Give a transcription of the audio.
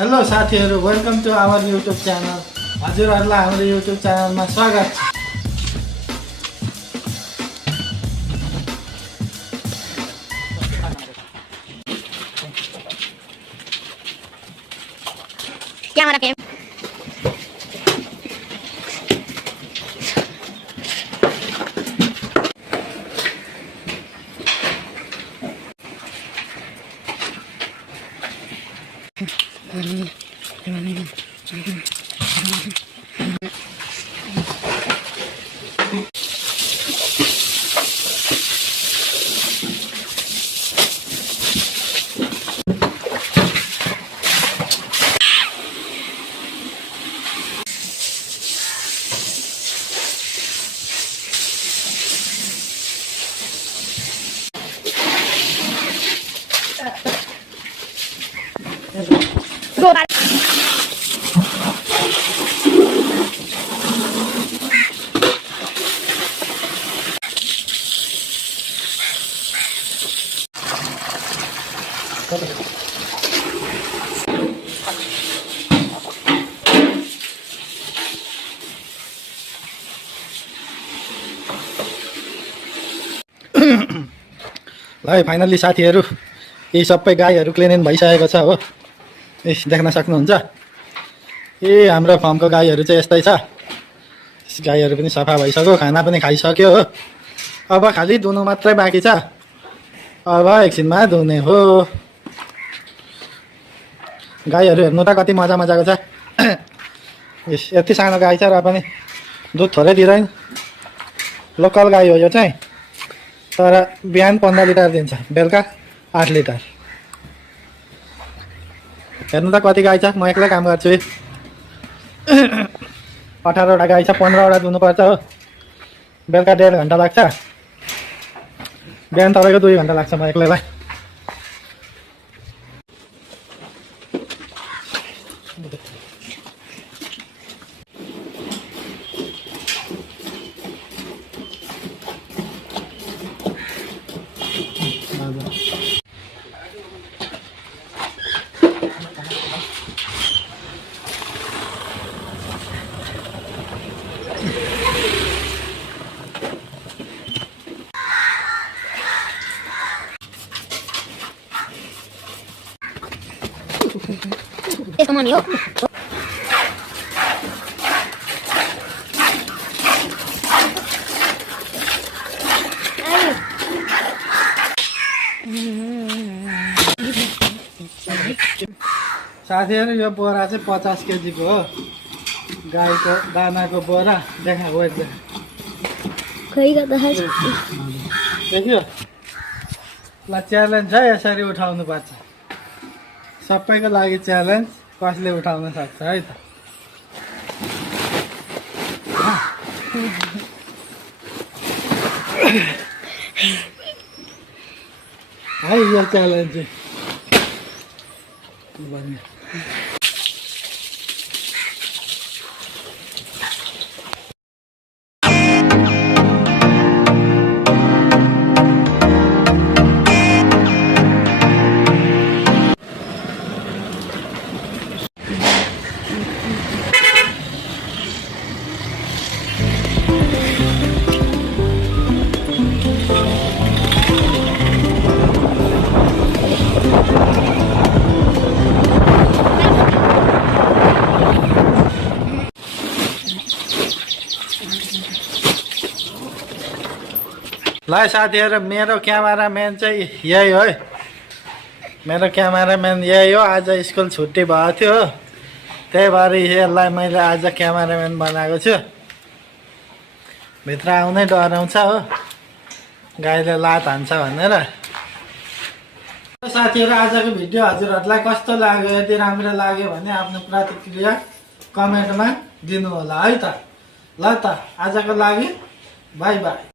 Hello साथीहरु, welcome to our YouTube channel. हजुरहरुलाई हाम्रो युट्युब च्यानलमा स्वागत छ। Camera came go back. ल फाइनली साथीहरु, यी सबै गाईहरु क्लिन भइसकेको छ हो। यस देख्न सक्नुहुन्छ। हाम्रो फार्मको गाईहरु चाहिँ यस्तै छ। गाईहरु पनि सफा भइसक्यो, खाना पनि खाइसक्यो हो। अब खाली धुनु मात्रै बाँकी छ। अब एकछिनमा धुने हो। गाईहरु हेर्नु त कति मजा मजाको छ। यस यति सानो गाई छ र पनि दुध थोरै दिँदैन। लोकल गाई हो यो चाहिँ, तर बिहान 15 लिटर दिन्छ, बेलुका 8 लिटर। हेर्नु त कति गाई छ। म एक्लै काम गर्छु। 18वटा गाई छ, 15वटा दुनुपर्छ हो। बेलुका 1.5 घन्टा लाग्छ, बिहान तपाईँको 2 घन्टा लाग्छ म एक्लैलाई। त्यसको मम्मी हो। साथीहरु, यो बोरा चाहिँ 50 केजीको हो। गाईको दानाको बोरा देखा हो एकदम। खै गर्दा देखियो ल, च्यालेन्ज छ, यसरी उठाउनु पर्छ। सबैको लागि च्यालेन्ज, कसले उठाउन सक्छ है त। है यो च्यालेन्ज चाहिँ ल साथीहरु, मेरो क्यामेराम्यान चाहिँ यही हो है। मेरो क्यामेराम्यान यही हो। आज स्कुल छुट्टी भएको थियो हो, त्यही भएर यसलाई मैले आज क्यामेराम्यान बनाएको छु। भित्र आउनै डराउँछ हो, गाईले लात हान्छ भनेर। साथीहरु, आजको भिडियो हजुरहरुलाई कस्तो लाग्यो? यदि राम्रो लाग्यो भने आफ्नो प्रतिक्रिया कमेन्टमा दिनु होला है त। ल त, आजको लागि बाई बाई।